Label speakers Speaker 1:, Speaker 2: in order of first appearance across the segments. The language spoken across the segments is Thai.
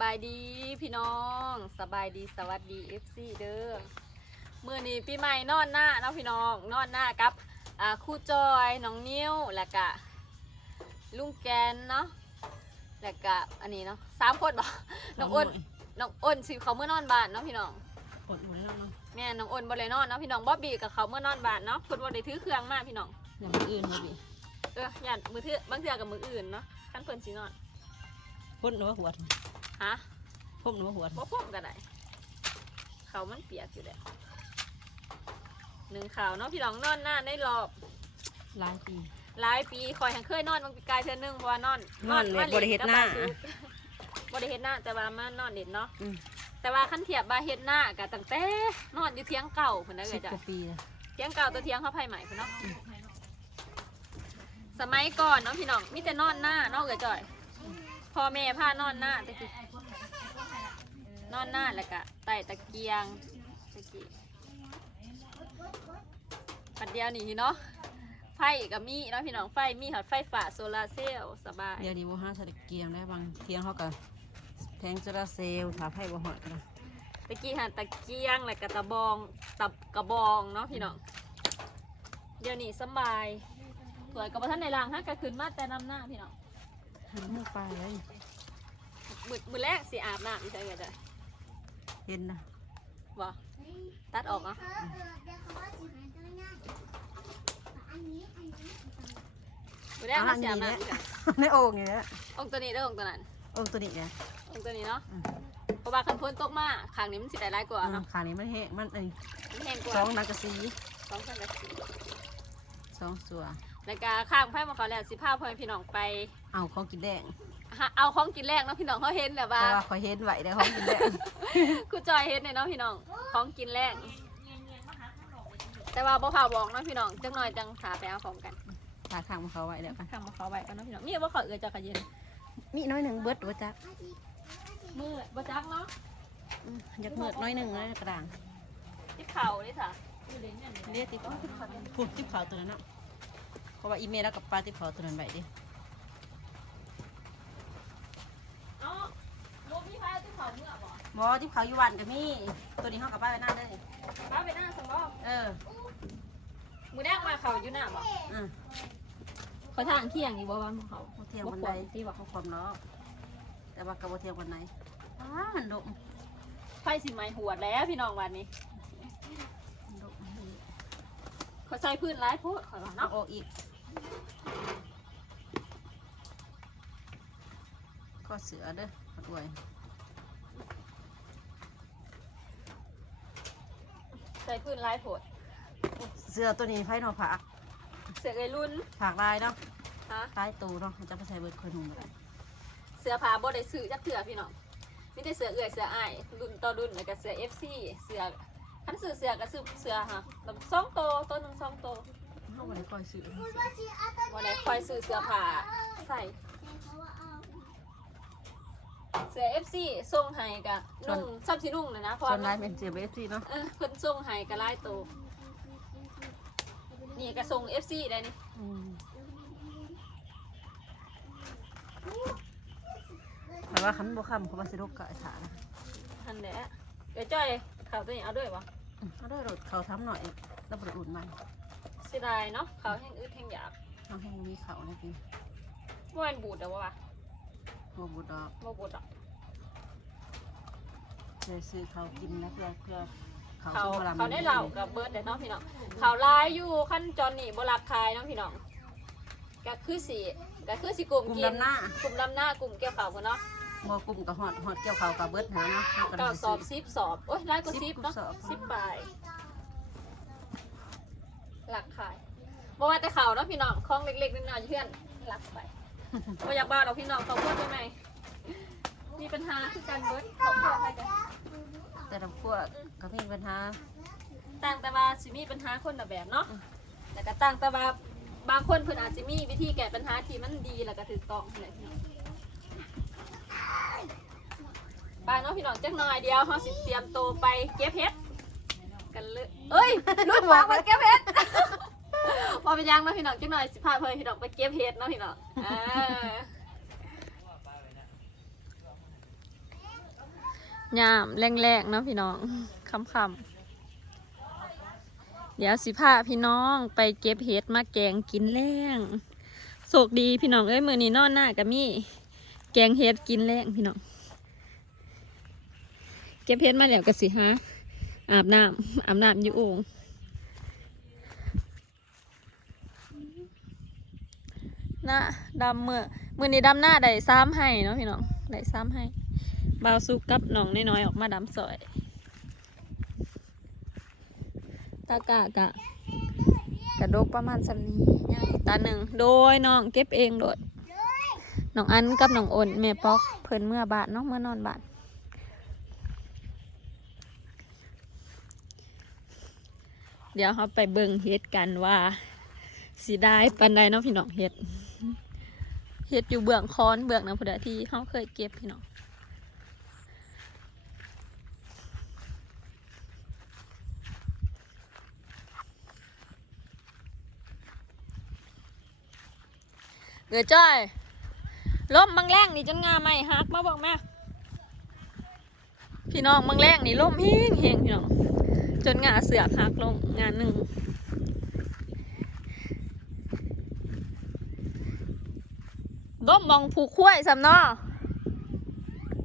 Speaker 1: บายดีพี่น้องสบายดีสวัสดี FC เด้อมื่อนี้ปีใหม่นอนหน้าเนาะพี่น้องนอนหน้ากับอ่าครู่จอยน้องนิ้วแล้วก็ลุงแกนเนาะแล้วก็อันนี้เนาะสามคนบ่น้องอ้นน้องอ้นสิเขาเมื่อนอนบ้านเนาะพี่น้อง
Speaker 2: กดอยู่แล้วเนาะ
Speaker 1: แม่น้องอ้นบ่ได้นอนเนาะพี่น้องบ๊อบบี้กับเขาเมื่อนอนบ้านเนาะเพิ่นบ่ได้ถือเครื่องมาพี่น้อง
Speaker 2: อย่างมืออื่นบ่บี
Speaker 1: เออญาติมือถือบางเทื่อกับมืออื่นเนาะคันเพิ่นสินอน
Speaker 2: พ่นหรือว่าหัวด
Speaker 1: ฮะ
Speaker 2: พ่นหรือว่าหัวด
Speaker 1: บ่พร้อมกันได้เขามันเปียกอยู่แล้วหนึ่งข่าวเนาะพี่น้องนอนหน้าในรอบ
Speaker 2: หลายปี
Speaker 1: หลายปีคอยหังเคยนอนบางปีกายเทื่อนึงเพราะว่านอน
Speaker 2: นอนเลย
Speaker 1: มา
Speaker 2: บ่ได้เฮ็ดหน้า
Speaker 1: บ่ได้เฮ็ดหน้าแต่ว่ามานอนเด็ดเนาะ
Speaker 2: อืม
Speaker 1: แต่ว่าขั้นเทียบว่าเฮ็ดหน้าก็ตั้งแต่นอนอยู่เทียงเก่าพุ่นนะ
Speaker 2: สิ
Speaker 1: เอ้ยจ้ะ
Speaker 2: บกว่าปีแล้ว
Speaker 1: เทียงเก่าตัวเทียงเขาไผ่ใหม่พุ่นเนาะสมัยก่อนเนาะพี่น้องมีแต่นอนหน้าเนอกเอ้ยจ่อยพ่อแม่พานอนหน้าแต่กี้น อนหน้าแล้วก็ไต่ตะเกียงตะกี้ปัดเดียวนี่เนาะไฟก็มีเนาะพี่น้องไฟมีหอดไฟฟ้าโซลาร์เซลล์สบาย
Speaker 2: เดี๋ยวนี้บ่ห้าสะเกียงได้บางเที่ยงเขาก็แทงโซลาร์เซลล์ถาไพ่บ่หอดนะ
Speaker 1: ตะกี้หันตะเกียงแล้วก็ตะบองตับกระบองเนาะพี่น้องเดี๋ยวนี้สำบายสวยกับท่านในรางฮะก็ขึ้นมาแต่นำหน้าพี่น้อง
Speaker 2: หันมือไปเลย
Speaker 1: มือมือแรกสิอาบน้ำอีกใช่ไหมจ๊ะ
Speaker 2: เห็นนะ
Speaker 1: บ่ตัดออกเนาะมือแรกเขาสิอาบน้ำอีกจ้ะ
Speaker 2: ในโอ่งนี่แหละ
Speaker 1: องค์ตัวนี้เด้อองค์ตัวนั้น
Speaker 2: โอ่งตัวนี้เนี่ย
Speaker 1: องค์ตัวนี้เนาะ
Speaker 2: อืม
Speaker 1: เพราะว่าคันพ้นตกมาขางนี้มันสิได้ร้ายกว่าเนาะ
Speaker 2: ขานี้มันแห้งมันเอ้ย
Speaker 1: มันแห้งกว่า
Speaker 2: สองนักกะซี
Speaker 1: สองสังกะสี
Speaker 2: สองสัว
Speaker 1: แล้วก็ข้างไพ่มาเขาแล้วสิพาพ่อแม่พี่น้องไป
Speaker 2: เอาของกินแดง
Speaker 1: หาเอาของกินแรกเนาะพี่น้องเขาเห็นแบบ
Speaker 2: เพ
Speaker 1: ว่า
Speaker 2: ราะว่าขอยเห็นไหวได้ของกินแดง
Speaker 1: กูจอยเห็นเนี่ยเนาะพี่น้องของกินแรกแต่ว่าบ่พาบอกเนาะพี่น้องจังหน่อยจังหาไปเอาของกัน
Speaker 2: ถาข้างมาเขาไว้เดี๋ยวกัน
Speaker 1: ข้างมาเขาไว้กันเนาะพี่น้องนี่ว่าเขาเอือจะกระเย็น
Speaker 2: มีน้อยหนึ่งเบิดว่าจัก
Speaker 1: มือบ่จักเนาะ
Speaker 2: อืมอยากเมิดน้อยหนึ่งเลยกระด่าง
Speaker 1: ที่เข่าเลยจ้ะ
Speaker 2: เรียกติ๊บพูดติ๊บขาวตัวนั้นเนาะเพราะว่าอีเมลแล้วกับปลาติ๊บขาวตัวนั้นไปดิ
Speaker 1: เนาะโมพี่พายที่เข่าเมื่อบ่
Speaker 2: หมอติ๊บขาวอยู่วันกับมี่ตัวนี้ห้องกับป้าไปหน้าเลย
Speaker 1: ป้าไปหน้าสมบ่
Speaker 2: เออ
Speaker 1: มือแรกมาเขาอยู่หน้าบ่
Speaker 2: อืม
Speaker 1: เขาทางเที่ยงนี่บ่วันของเขา
Speaker 2: โบเทียมวันใดที่ว่าเขาความเนาะแต่ว่ากับโบเทียมวันไหนอ้ามันดม
Speaker 1: ไฟสิไหม้หัวดแล้วพี่น้องวันนี้
Speaker 2: มันดม
Speaker 1: เขาใส่พื้นร้ายโพดข่อยว่า
Speaker 2: เอา
Speaker 1: เนาะ
Speaker 2: ออกอีกข้อเสือเด้อขอด้วย
Speaker 1: ส่พื้นร้ายโพด
Speaker 2: เสือตัวนี้ไฟหนอผัก
Speaker 1: เสือเอ้ยรุ่น
Speaker 2: ผักลายเนาะ
Speaker 1: ฮะ
Speaker 2: ลายตูเนาะจะไปใส่เบิร์ดเคยนุ่มเลย
Speaker 1: เสื้อผ้าบ่ได้ซื้อจักเทื่อพี่น้องมีแต่เสื้อเอื้อยเสื้ออ้ายรุ่นต่อรุ่นแล้วก็เสื้อ FC เสื้อคันซื้อเสื้อก็ซื้อเสื้อฮะลำสองโตวตัวหนึงสองโตว
Speaker 2: เขาไม่ได้คอยซื้อ
Speaker 1: บ่ได้คอยซื้อเสื้อผ้าใส่ เสื้อ FC ส่งให้ก็นุ่งซับสินุ่งนะนะเพราะ
Speaker 2: ส่ว
Speaker 1: ว่าน
Speaker 2: ลายเป็นเสือเบสซี่เนาะ
Speaker 1: เออเพิ่นส่งให้ก็หลายโตวนี่ก็ส่ง FC ได้นี่
Speaker 2: อืมแต่ว่าคันบ่คำเขาบาสิโรกกะไอ้ขานะ
Speaker 1: ทันแหละเดี๋ยวจ้อยข่าวตัวนี้เอาด้วยวะ
Speaker 2: อืมเอาด้วยรถเขาทำหน่อยแล้วบรอุ่นมัน
Speaker 1: เสียดายเนาะข่าวแห้งอึดแห้งหยาบ
Speaker 2: เอาให้มีเขานะพี่
Speaker 1: บ่แม่นบูดเด้อวะ
Speaker 2: บัวบุดอก
Speaker 1: บ่บูดดอก
Speaker 2: เคยซื้อเขากินนะเพื่อเพื่อเขา
Speaker 1: เขา
Speaker 2: ซื้อวล
Speaker 1: เขาได้เหล่ากับเบิร์ดเด้อเนาะพี่น้องเขาลายอยู่ขั้นจอนนี่บ่รักคายเนาะพี่น้องก็คือสิก็คือสิกลุ่ม
Speaker 2: กลุ่ม
Speaker 1: กิน
Speaker 2: ดำหน้าก
Speaker 1: ลุ่มลำหน้ากลุ่มเกี่ยวเขาพุ่นเนาะ
Speaker 2: บัวกลุ่มกับหอดหอดเกี่ยวเขากับเบิดหาเนาะเขาก็
Speaker 1: เก้า
Speaker 2: ได้
Speaker 1: สอบสิบสอบโอ้ยหลายกว่า
Speaker 2: สิ
Speaker 1: สิ
Speaker 2: บบ
Speaker 1: เนาะ
Speaker 2: สอบ
Speaker 1: สิบปลายหลักขายบ่ว่าแต่เขาเนาะพี่น้องของเล็กๆน้อยๆเพื่อนหลักไป บ่อยากบ้าเราพี่น้องเขาพูดได้ไหมมีปัญหาคือการเบิร์ดเขาพูดอะไรกัน
Speaker 2: แต่ละพวกก็มีปัญหา
Speaker 1: ต่างแต่ว่าสิมีปัญหาคนละแบบเนาะแต่ก็ต่างแต่ว่าบางคนเพิ่นอาจจะมีวิธีแก้ปัญหาที่มันดีแล้วก็ถูกต้องนั่นแหละพี่น้องไปเนาะพี่น้องจักหน่อยเดียวเฮาสิเตรียมตัวไปเก็บเห็ดกันเลยเอ้ยลูกบอกไปเก็บเห็ด พอเป็นยังเนาะพี่น้องจักหน่อยสิพาเพื่อนพี่น้องไปเก็บเห็ดเนาะพี่น้องอ่ายามแรงๆเนาะพี่น้องคำๆเดี๋ยวสิพาพี่น้องไปเก็บเห็ดมาแกงกินแรงโศกดีพี่น้องเอ้ยมือนี้นอนหน้ากับมี่แกงเห็ดกินแรงพี่น้องเก็บเห็ดมาแล้วก็สิฮะอาบน้ำอาบน้ำอยู่โอ่ง หน้าดำเมื่อมือนี้ดำหน้าได้ซ้ำให้เนาะพี่น้องได้ซ้ำให้บาวซุกกับน้องน้อยๆออกมาดำสอยตากะกะกระดกประมาณสำนี้ย่างตาหนึ่งโดยน้องเก็บเองโดดน้องอันกับน้องอ้นแม่ปอกเพิ่นเมื่อบาทเนาะเมื่อนอนบาทเดี๋ยวเราไปเบิ่งเฮ็ดกันว่าสีได้ปันใดเนาะพี่น้องเฮ็ด เฮ็ดอยู่เบื้องคอนเบื้องนะพุทธที่เขาเคยเก็บพี่น้องเดือจ้อยล่มบางแรงนี่จนงาไม่หักมาบอกแม่พี่น้องบางแรงนี่ล่มเฮงเฮงพี่น้องจนงาเสือกหักลงงานหนึ่ง ล่มองผูกขั้วยซ้ำเนาะ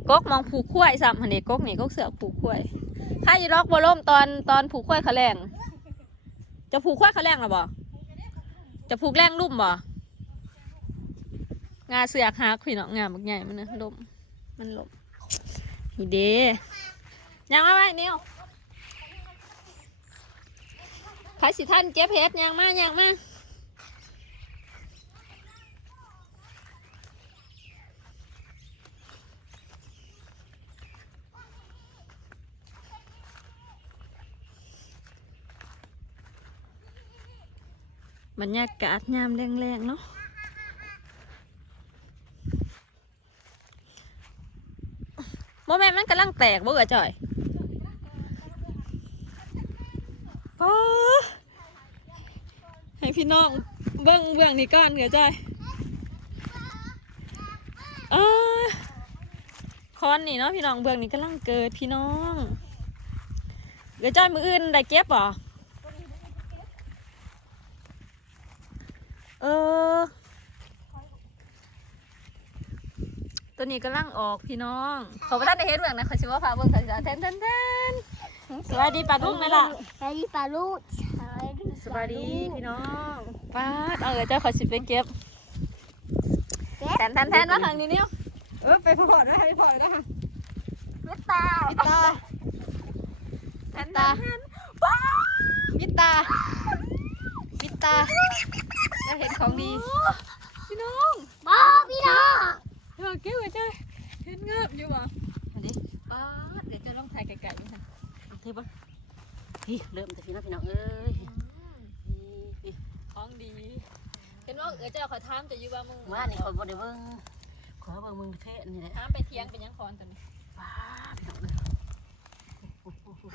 Speaker 1: กกมองผูกขั้วยซ้ำหันนี้กกนี่กกเสือกผูกขั้วยถ้าอีล็อกบ่ล่มตอนตอนผูกขั้วยขาแรงจะผูกขั้วยขาแรงหรอบ่จะผูกแรงลุ่มบ่งาเสือกหักพี่น้องาบักใหญ่มันนะลมมันลมนี่เดยังมาไว้เนี่ยใครสิท่านเก็บเพชรยังมายังมา บรรยากาศยามแรงๆเนาะโมแม่มันกำลังแตกบ่เออจ่อยป๊าให้พี่น้องเบิ้งเบื้องนี้ก่อนเอือจ่อยเออคอนนี่เนาะพี่น้องเบื้องนี้กำลังเกิดพี่น้องเอือจ่อยมืออื่นได้เก็บบ่เออตัวนี้กำลังออกพี่น้อง ขอประทานได้เห็นเบื้องนะขอชิว่าพาเบื้องสันแทนแทนแทนสวัสดีป้าลุงไหมล่ะ
Speaker 3: สวัสดีปลาลูก
Speaker 2: สวัสดีพี่น้อง
Speaker 1: ป้าดเอาเดี๋ยวเจ้าขอชิไปเก็บแทนแทนแทนมาทางนี้เนี่ย
Speaker 2: เออไปพอได้ให้พอได้ค่ะ
Speaker 3: ลูกตา
Speaker 2: ปิดตา
Speaker 1: แทนตา
Speaker 2: ปิดตาปิดตา จะเห็นของดี
Speaker 1: พี่น้อง
Speaker 3: บ้าพี่น้อง
Speaker 1: เดี๋ยวเก็บไว้เจ้าเห็นเงือบอยู่บ่
Speaker 2: อันนี้
Speaker 1: ป้าดเดี๋ยวเจะลองถ่ายไกลๆนี่ค่ะ
Speaker 2: เทียบปะพี่เริ่มแต่พี่น้องพี่น้องเอ้ยนี่
Speaker 1: ของดีเห็นว่าเออเจ้าขอถามจะอยู่ว่ามึง
Speaker 2: ว่านี่คนบ่ได้เบิ่งขอเบิ่งมึงเพศนี่แหละ
Speaker 1: ถามไปเทียงเป็นยังคอนตัวนี้
Speaker 2: ว้าพี่น้องเอ้ย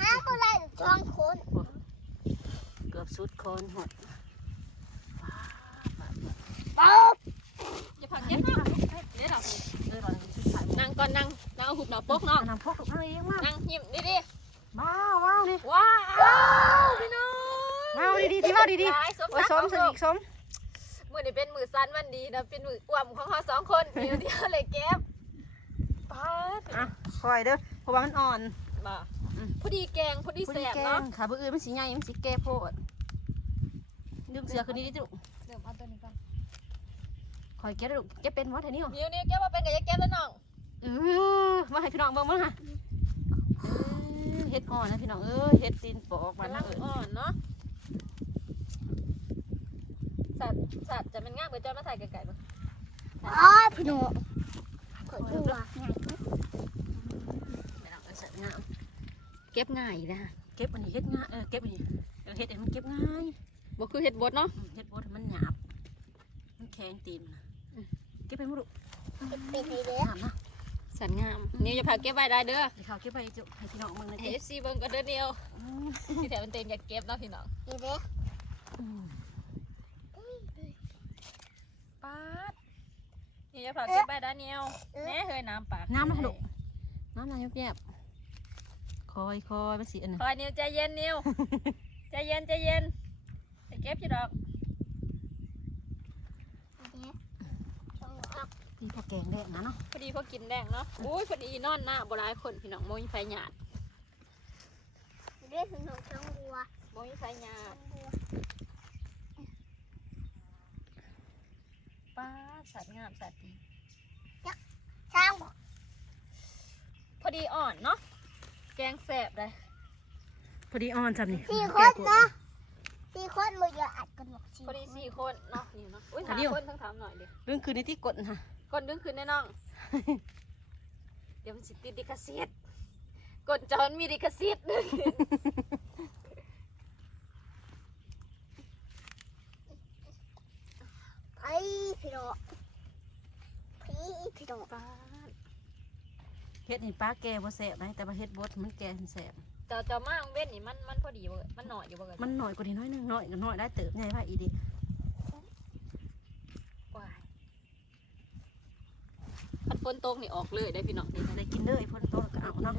Speaker 3: ห้าคนไรสองคน
Speaker 2: เกือบสุดคนหมด
Speaker 3: ป๊า
Speaker 1: อย่าพักเก็บนะเดี๋ยวเรา
Speaker 2: เออตอนนี้สุดท้าย
Speaker 1: นั่งก่อนนั่งนั่งเอาหุบหนาปกเนาะ
Speaker 2: นำพกเอาเองมาก
Speaker 1: นั่งยิ้มดิดิ
Speaker 2: ว้าวว้าวนี่
Speaker 1: ว้าวพี่น้อง
Speaker 2: ว้าวดีๆที่ว่าดี
Speaker 1: หลายสม
Speaker 2: ๆโอ้ย
Speaker 1: ศัก
Speaker 2: สม
Speaker 1: ดิ์
Speaker 2: ส
Speaker 1: ลู
Speaker 2: นิ
Speaker 1: ก
Speaker 2: ทสม
Speaker 1: มือนี้เป็นมือสั้นวันดีนะเป็นมืออ้วมของเราสองคนเดียวเดียวเลยเก็บป้าด
Speaker 2: อะคอยเด้อเพราะว่ามันอ่อน
Speaker 1: มาพอดีแกงพอดีแสบ
Speaker 2: แก
Speaker 1: เนาะ
Speaker 2: งขาบื้ออื่นมันสีใหญ่มันสีแก่โพดดึงเสือคืนนี้ดิจุ
Speaker 1: เดี๋ยวเอาตัวนี้ก่อน
Speaker 2: คอยเก็บลูกเก็บเป็นวัดแถวนี้หรอ
Speaker 1: เดี๋ยวนี้แกว่าเป็นกับยายแก้วแล้วน้อง
Speaker 2: เออมาให้พี่น้องเบิ่งมั้งค่ะเออเฮ็ดอ่อนนะพี่น้องเออเฮ็ดตีนปอกมานั่งเอิญ
Speaker 1: อ่อนเนาะสัตว์สัตว์จะเป็นง่ายเบอร์จอยมาถ่ายไก่ๆป่ะ
Speaker 3: อ๋อพี่น้องขอดูว่า
Speaker 2: พี่น้องเออเสร็จงาม
Speaker 1: เก็บง่ายนะ
Speaker 2: เก็บอันนี้เฮ็ดง่ายเออเก็บอันนี้เออเฮ็ดอันมันเก็บง่าย
Speaker 1: บ่คือเฮ็ดบดเนาะ
Speaker 2: อืมเฮ็ดบดให้มันหยาบมันแข็งตีนนะอืม เก็บไปหมดลูก
Speaker 3: เป็นไงเด้
Speaker 2: หยาบนะ
Speaker 1: สันงามนี่จะพาเก็บไว้ได้เด้อ
Speaker 2: เดี๋ยวเขาเก็บไปจุให้พี่น้องมึงนะ
Speaker 1: เอ
Speaker 2: เจ๊
Speaker 1: ฟซีเบิ่งก็เด้อเดียว
Speaker 2: อืม
Speaker 1: ที่แถวมันเต็มอยากเก็บเนาะพี่น้อง
Speaker 3: ดีเด้
Speaker 2: อืม
Speaker 1: ป๊าดนี่จะพาเก็บไว้ได้เนียวแน่เฮ้ยน้ำปาก
Speaker 2: น้ำนะลูกน้ำน้ำแยบคอยคอยมันสิอันน่ะ
Speaker 1: คอยนิวใจเย็นนิวใจเย็นใจเย็นไปเก็บอยู่ดอก
Speaker 2: นี่พอแกงแดงนะเนาะ
Speaker 1: พอดีพอกินแดงเนาะอุ้ยพอดีนอนหน้าบรายคนพี่น้องโมยไฟหยาด
Speaker 3: เรียกถึงหนองช่องบัว
Speaker 1: โมยไฟหยาดป้าสัตว์งามสัตว์ดี
Speaker 3: ช่าง
Speaker 1: พอดีอ่อนเนาะแกงแสบเลย
Speaker 2: พอดีอ่อนจับนี่
Speaker 3: สี่คนเนาะสี่คนมือเยอะอัดกันหมดสี่
Speaker 1: พอดีสี่คนเนาะนี่เนาะอุ้ย
Speaker 2: อั
Speaker 1: หาน
Speaker 2: นี้
Speaker 1: คนทั้งถามหน่อยดิ
Speaker 2: เรื่องคืนนี้ที่กดนะ
Speaker 1: กดดึงขึ้นแน่น้อง เดี๋ยวมันสิติดดิคาซิตกดจอนมีดิคาซิต
Speaker 3: ไอ้พี่น้องพี่พี่น้อง
Speaker 1: ป้า
Speaker 2: เฮ็ดนี่ป้าแกบ่แสบนะแต่ว่าเฮ็ดบดมันแกแสบ
Speaker 1: เจ้าเจ้ามาเว้นนี่มันมันพอดีบ่เอ่ยมันหน่อยอยู่บ่เอ่ย
Speaker 2: มันหน่อยกว่านี้น้อยหนึงหน่อยก็น้อยได้เติบใหญ่ว่าอีดิ
Speaker 1: ว้ายคันฝน ตกนี่ออกเลยได้พี่น้องนี่
Speaker 2: ได้กินเลยพ่นโตแล้วก็เอาเนาะ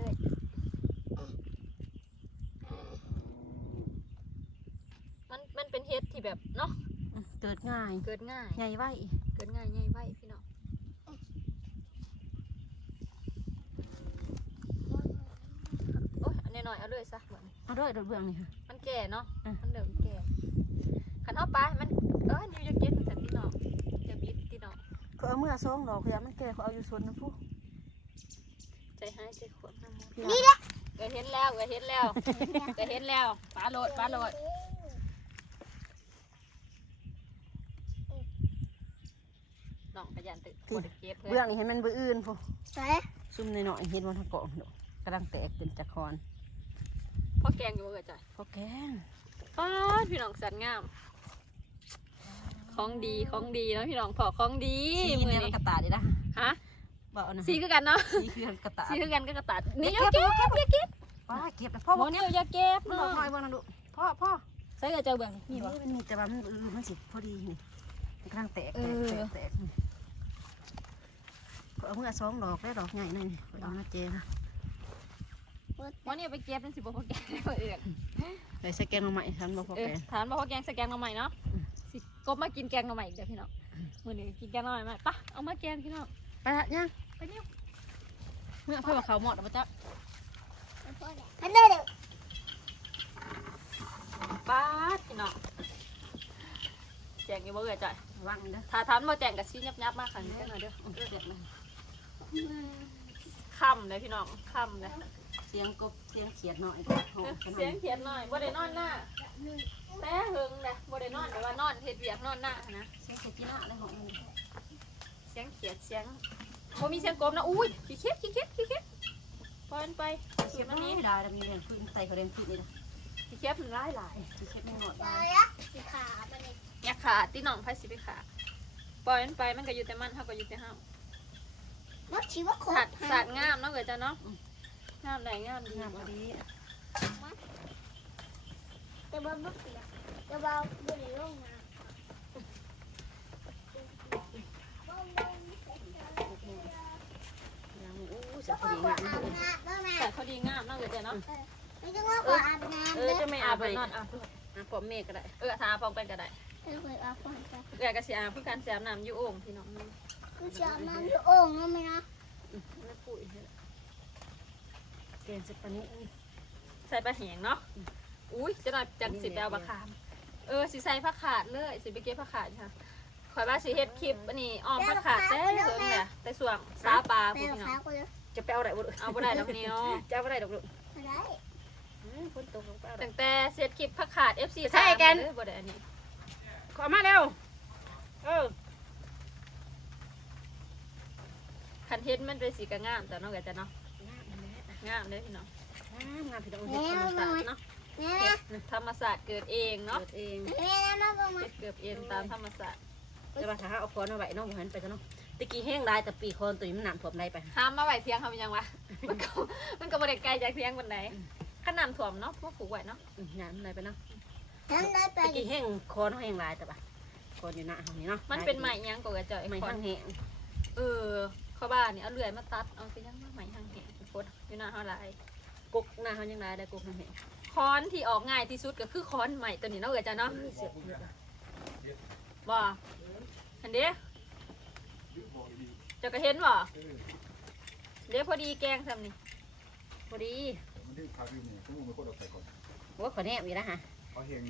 Speaker 1: มันมันเป็นเฮ็ดที่แบบเนาะ
Speaker 2: อืมเกิดง่าย
Speaker 1: เกิดง่าย
Speaker 2: ใหญ่ไว้
Speaker 1: เกิดง่ายง่ายไวพี่น้องโอ้ยอันนี้หน่อยเอาเลยซะเหมือน
Speaker 2: เอาด้วยโดดเบื้องนี่ค่ะ
Speaker 1: มันแก่เนาะ
Speaker 2: อืม
Speaker 1: มันเริ่มแก่ขันเท้าปลาให้มันเอ้ยนิวจะกินมันสันพี่น้องจะบิดพี่น้อง
Speaker 2: เขาเอาเมื่อซองดอกเพื่อมันแก่เขาเอาอยู่สวนน้ำพุ
Speaker 1: ใจหายใจขวดน้ำมัน
Speaker 2: นี่แหละ
Speaker 1: เกิดเห็นแล้วเกิดเห็นแล้วเกิดเห็นแล้วปลาโหลดปลาโหลดน้องกระยันตึกปวดเก็บเพื่
Speaker 2: เบื้
Speaker 1: อ
Speaker 2: อนงนี่ให้มันเบื้ออื่นพุ
Speaker 3: ใส่
Speaker 2: ซุ่มหน่อยๆเห็นวันทะเกาะดอกกำลังแตกเป็นจักรคอน
Speaker 1: พ่อแกงอยู่เกิดจ้ะ
Speaker 2: พอแกง
Speaker 1: ป้าดพี่น้องสันงาม ของดีของดีเนาะพี่น้องพอของดี
Speaker 2: สี
Speaker 1: มือ
Speaker 2: เนี่ย
Speaker 1: นี้
Speaker 2: มันกระตาดีละ
Speaker 1: ฮะ
Speaker 2: บอกนะ
Speaker 1: สีคือกันเนาะ
Speaker 2: สีคือกระตา
Speaker 1: สีคือกันก็กระตัดนี่
Speaker 2: เก็
Speaker 1: อย่า
Speaker 2: บ
Speaker 1: เก็บ
Speaker 2: เก็บ
Speaker 1: อย่าเก็บ
Speaker 2: ป้าเก็บแล้วพ่อ
Speaker 1: โม
Speaker 2: บอก
Speaker 1: เนี่อย่าเก็บ
Speaker 2: มัน
Speaker 1: เนาะ
Speaker 2: บอกหน่อยบ้างนะลูกพ่อพ่อ
Speaker 1: ใส่กระเจ้าเบิ่ง
Speaker 2: นี่
Speaker 1: นี่บ่
Speaker 2: มันมีแต่ว่ามันเออมันสิพอดีนี่มันกำลังแตก
Speaker 1: เอ
Speaker 2: แตก
Speaker 1: อ
Speaker 2: แตกแตกนี่ก็เอาเมื่อสองดอกได้ดอกใหญ่หน่อยนี่เอาหน้าเจนะ
Speaker 1: โมเนี่ยไปเก็บนั่นสิบ่พ่อแกงเอื่น
Speaker 2: ใส่สแกนมาใหม่ฉันบอกพ่อ
Speaker 1: เอ
Speaker 2: แก
Speaker 1: อถามว่าพ่อแกงใส่แกงหน่อใหม่เนาะ
Speaker 2: อืม
Speaker 1: สิ กบมากินแกงหน่อใหม่อีกเดี๋ยวพี่น้องมื้อนี้กินแกงหน่อใหม่มาปะเอามาแกงพี่น้อง
Speaker 2: ไปละยัง
Speaker 1: ไปเร็วเมื่อพ่อว่าเขาหมดแล้วจ้ะ
Speaker 3: อันนี้เด็ก
Speaker 1: ป้าดพี่น้องแจงอยู่บ่เอ่ยจ้ะ
Speaker 2: วางเด้อ
Speaker 1: ถ้าทานบ่แจงก็สิยับๆมาคันนี้หน่อยเด้อ
Speaker 2: เอาเสียงเลย
Speaker 1: ค่ำเลยพี่น้องค่ำเลย
Speaker 2: เสียงกบเสียงเขียดหน่อยโอ้
Speaker 1: เออ
Speaker 2: ขนาด
Speaker 1: เสียงเขียนหน่อยบ่ได้นอนหน้า แต่หึงเลยบ่ได้นอนแต่ว่านอนเฮ็ดเวียกนอนหน้านะ
Speaker 2: เสียงเขียดจีน่าอะไรของมัน
Speaker 1: เสียงเขียดเสียงบ่มีเสียงกบนะอุ้ยขี้เข็บขี้เข็บขี้เข็บปล่อยมันไป
Speaker 2: เสี
Speaker 1: เขี
Speaker 2: ย
Speaker 1: ย
Speaker 2: ง
Speaker 1: บ
Speaker 2: มั
Speaker 1: มันน
Speaker 2: นี้
Speaker 1: นี้
Speaker 2: ได้แล้วมีเรื่องขึ้นใส่เขาเรียนขึ้นนี่นะ
Speaker 1: ขี้เข็บมันหลายหลาย
Speaker 2: สีเขียดไม่หมด
Speaker 3: ใส่ละสีขาวมันนี่
Speaker 1: อย่าขาดที่น้องไผสิไปขาดปล่อยมันไปมันก็อยู่แต่มันเฮาก็อยู่แต่เฮา
Speaker 3: มันชีว่าโค
Speaker 1: สั
Speaker 3: ต
Speaker 1: ต
Speaker 3: ร
Speaker 1: ว์สัตว์งามเนาะเกิดจ้ะเนาะงามได้งามดี
Speaker 2: งามพอดี
Speaker 3: แต่ว่าไม่เปี ยกแต่ว่าด้ลงา
Speaker 2: ยังอู้เสีย
Speaker 3: ก็
Speaker 2: พอ
Speaker 3: ข
Speaker 2: ดี
Speaker 3: ออาบน้า
Speaker 1: เขาดีงามเนาะเกิดจ้ะเนาะ
Speaker 3: ไม่ต้องว่าขออาบน้ำ
Speaker 2: เออจะไม่
Speaker 1: อาบไปนอนอาบ
Speaker 2: อะปอมเมฆก็ได้
Speaker 1: เออทาฟองเป็นก็ได้
Speaker 3: เออเคยอาบก่อนจ้ะ
Speaker 1: เอื้อก็สิอาบคือการสิอาบน้ำยู่โอ่งพี่น้องนี่
Speaker 3: คือจะอาบน้ำที่โอ่งนั่นไหมนะ
Speaker 1: ไม่ปุ๋ยเด้อ
Speaker 2: เกณฑ์สัปานนี้
Speaker 1: ใส่ปลาแหงเนาะอุ้ยจะหน่อยจังสิไปเอาปลาคาม เออสิใส่ผักขาดเลยสิไปเก็บผักขาดค่ะข่อยว่าสิเฮ็ดคลิปอันนี้อ้อมผักขาดแต่เฮิงเนี่ยแต่ส่วงสาปลา
Speaker 3: ไป
Speaker 1: พวก
Speaker 3: กับ
Speaker 1: พี่น้อ
Speaker 3: ขางวก็เลย
Speaker 2: จะไปเอาอะไรบ่ลูก
Speaker 1: เอาบ่ได้ดอกนิ้ว
Speaker 2: จะเอาอะไรดอกลูก
Speaker 3: ไม่ได้
Speaker 2: อืมฝนตกลงไปเอาดอก
Speaker 1: ตั้งแต่เสร็จคลิปผักขาด FC
Speaker 2: ใช่กัน
Speaker 1: เด้อบ่ได้อันนี้
Speaker 2: ขอมาเร็วเออ
Speaker 1: คันเฮ็ดมันเป็นสีก็งามแต่เนาะก็จะเนาะงามเด้อพี่น้อง
Speaker 2: งานพี่น้องเฮ็ดธรรมศาสตร์เนาะ
Speaker 3: แม่
Speaker 1: เฮ็
Speaker 3: นะ
Speaker 1: ด ธรรมศาสตร์เกิดเองเนาะ
Speaker 2: เกิดเอง
Speaker 3: แม่นะมาบอกมา
Speaker 1: เฮ็ดเกิดเองตามธรรมศาสตร์
Speaker 2: แต่ว่าถ้าเอาคอนเอาไว้เน้องบ่หันไปซะเนาะตะกี้แห้งได้แต่ปีคอนตัวนี้มันน้ำท่วมได้ไป
Speaker 1: ห้ามมาไว้เทียงเฮาเป็นหยังวะมันก็มันก็บ่ได้ไกลจากเทียงปานใดคันน้ำท่วมเนาะพวกผูกไว้เนาะ
Speaker 2: อืมน้ำได้ไปเนาะ
Speaker 3: ฉันได้ไป
Speaker 2: ตะกี้แห้งคอนเอาแห้งลายแต่ว่าคอนอยู่หน้าเฮานี่เนาะ
Speaker 1: มันเป็นไม้หยังก็กระจอย
Speaker 2: ไม้
Speaker 1: คอ
Speaker 2: ทานงแห้ง
Speaker 1: เออเข้าบ้านนี่เอาเลื่อยมาตัดเอาไปยังไม้ทางแหงโคตรอยู่หน้าเฮาหลาย
Speaker 2: กกหน้าเขายังได้ได้กกนั่นเอง
Speaker 1: ค้อนที่ออกง่ายที่สุดก็คือค้อนใหม่ตัวนี้เนาะเอ๋ยจ้ะเนาะ
Speaker 2: เสียบเยอะ
Speaker 1: บ่อันเด้เจะก็เห็นบ่เดี๋ยวพอดีแกงซ้ำนี่
Speaker 2: พอดี
Speaker 4: มันที่พาพี่เนี่ยพวกมึงไม่คนเอาใส่ก่อน
Speaker 2: โอ้ขอแนบอีกแล้วฮะ
Speaker 4: เพราะเฮง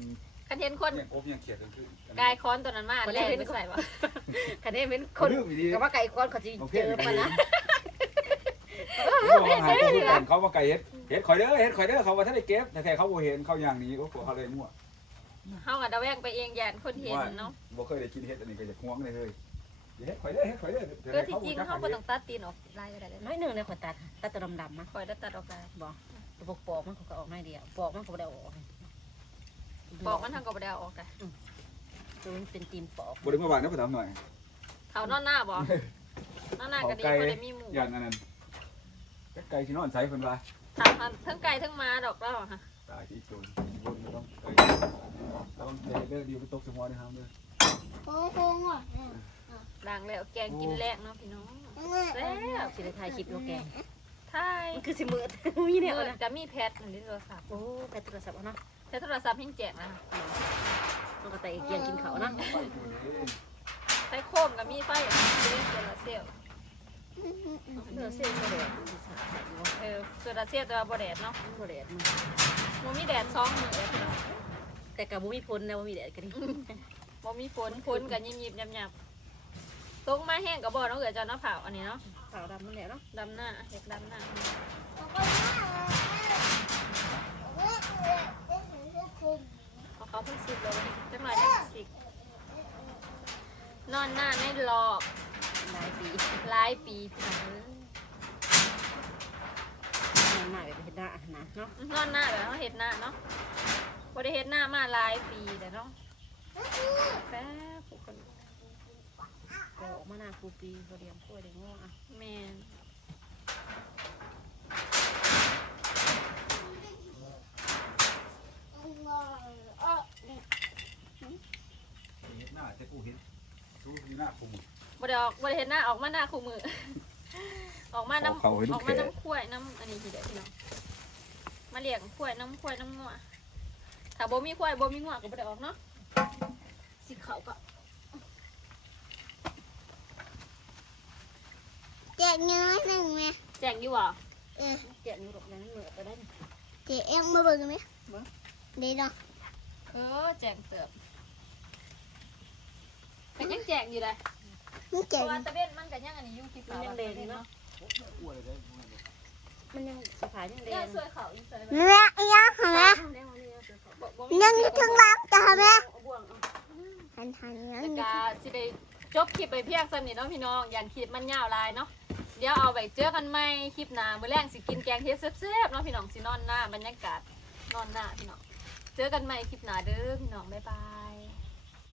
Speaker 1: คันเห็นคน
Speaker 4: เนี่ยโอบยังเขียดกันขึ้น
Speaker 1: กายค้อนตัวนั้นมาแล่ไปใส่บ่
Speaker 2: คะแนนเป็นค
Speaker 4: คน
Speaker 2: น
Speaker 4: เรื่องดี
Speaker 2: ก็ว่าไก่ก้อนเขาจะ
Speaker 4: เอา
Speaker 2: เจ
Speaker 4: เพี้ยน
Speaker 2: อมันนะ
Speaker 4: เขาหายตัวกันเขาว่าไก่เฮ็ดเฮ็ดข่อยเด้อเฮ็ดข่อยเด้อเขาว่าถ้าได้เก็บแต่แท้เขาบ่เห็นเขาอย่างนี้เขากลัวเขาเลยมั่ว
Speaker 1: เฮาก็ดะแวงไปเองยานคนเห็นเนาะ
Speaker 4: บ่เคยได้กินเฮ็ดอันนี้ก็จะห่วงเลยเฮ้ยเฮ็ดข่อยเด้อเฮ็ดข่อยเด้อ
Speaker 1: ก็ที่จริงเฮาบ่ต้องตัดตีนออกลายก็ได้เลย
Speaker 2: น้อยหนึ่งเลยขอตัดตัดตัวดำๆนะ
Speaker 1: คอยได้ตัดออกได้
Speaker 2: บอกตัวปอกมันเขาก็ออกน้อยเดียวปอกมันก็ไม่ได้ออก
Speaker 1: บอกมันทางก็บ่ได้เอาออกได้
Speaker 2: ตัวมันเป็นตีนปอก
Speaker 4: บ่ได้มาบ้านนะพ่อถามหน่อย
Speaker 1: เขานอนหน้าบ่นอนหน้าก็ดีบ่ได้มีหมู่
Speaker 4: ย่านอันนั้นไก่สินอนใส่เพิ่นว่า
Speaker 1: ทางทั้งไก่ทั้งม้าดอกแล้วฮะ
Speaker 4: ตายที่โจรบนต้องเอ้ยต้องเด้อดีไปตกสมอนี่ห้ามเด้อ
Speaker 3: โอ้โหอะ
Speaker 1: ล้างแล้วแกงกินแรกเนาะพี่น้องแซ่บ
Speaker 2: สิได้ถ่ายคลิปโลแกง
Speaker 1: ไทย
Speaker 2: มันคือสิมืดมีเนี่ย
Speaker 1: เมื่อ
Speaker 2: นะ
Speaker 1: จะมีแพทอันนี้โทรศัพท์
Speaker 2: โอ้ไปโทรศัพท์เอาเนาะ
Speaker 1: แพทโทรศัพท์ให้แจกนะ
Speaker 2: มันก็แต่เกียงกินเขาวนะ
Speaker 1: ไฟโคมก็มีไฟเซลล์ เซลล์
Speaker 2: เนื้อเส้นก็แดด
Speaker 1: เออโซลาร์เซลล์แต่ว่าบ่แดดเนาะ
Speaker 2: ก็แดดมัน
Speaker 1: บ่มีแดดสองมื้อเลยพี่น้อง
Speaker 2: แต่กับบุมีพ้นนะบุมีแดดกันดิ
Speaker 1: บ่มีฝนฝนก็ยิบๆยับๆตกมาแห้งก็บ่เนาะเกิดจะเนาะเผาอันนี้เนาะ
Speaker 2: ขาวดำนั่นแหละเนาะ
Speaker 1: ดำหน้าเฮ็ดดำหน้าเอาเขาเพิ่งสิบเลยจังหน่อยจังสิบนอนหน้าในหลอก
Speaker 2: หลายปี
Speaker 1: หลายปีพี่น้องเอ้ย
Speaker 2: นานมากเลยเป็นหน้านะเนาะ
Speaker 1: นอนหน้าแบบเขาเห็ดหน้าเนาะบ่ได้เห็ดหน้ามาหลายปีแต่เนาะแป๊บผู้คน
Speaker 2: ก็ออกมาหน้าครูปีเขาเรียมกล้วยเลี้ยงง่วงอะ
Speaker 1: แม่น
Speaker 4: เฮ็ดหน้าแต่กูเห็นดูหน้าคุม
Speaker 1: บ่ได้ออกบ่ได้เห็ดหน้าออกมาหน้าคู่มือ ออกมาน้ำ
Speaker 4: เขาเห็น
Speaker 1: ออก
Speaker 4: แข
Speaker 1: มากน้ำข้วยน้ำอันนี้ทีเดียวพี่น้องมาเลี้ยงข้วยน้ำข้วยน้ำงัวถ้าบ่มีข้วยบ่มีงัวก็บ่ได้ออกเนาะสิเขาก็
Speaker 3: เจ็ดเนื้อหนึ่งไหม
Speaker 1: แจ้งอยู่อะ
Speaker 3: เออ
Speaker 2: เจ็ดนิ้วดอกนั้นเหนือไปได้
Speaker 3: เจ็ดเอ็งมาเบิ่งไหมเดี๋ยว
Speaker 1: เออแจงเติบก็ยังแจงอยู่เลย
Speaker 3: มัน
Speaker 1: เพ
Speaker 3: เจ็ด
Speaker 1: ราะว่าตะเวนมันก็ยังอันนี้อยู่ที่ฟ้า
Speaker 2: มันยังเด่นเนาะมันยังสะพายยังเด่
Speaker 1: เนี่ย
Speaker 2: น
Speaker 1: สวยเขาอีกสวย
Speaker 3: เนื้อเนื้อของแม่ยังอยู่ข้างล่างจ้าแม่หันหันเนื้อ
Speaker 1: แต่กาสิได้จบคลิปไปเพียงสำนี้เนาะพี่น้องอย่างคลิปมันยาวหลายเนาะเดี๋ยวเอาไปเจอกันใหม่คลิปหน้ามื้อแรงสิกินแกงเทสแซ่บๆเนาะพี่น้องสินอนหน้าบรรยากาศนอนหน้าพี่น้องเจอกันใหม่คลิปหน้าเด้อพี่น้องบ๊ายบาย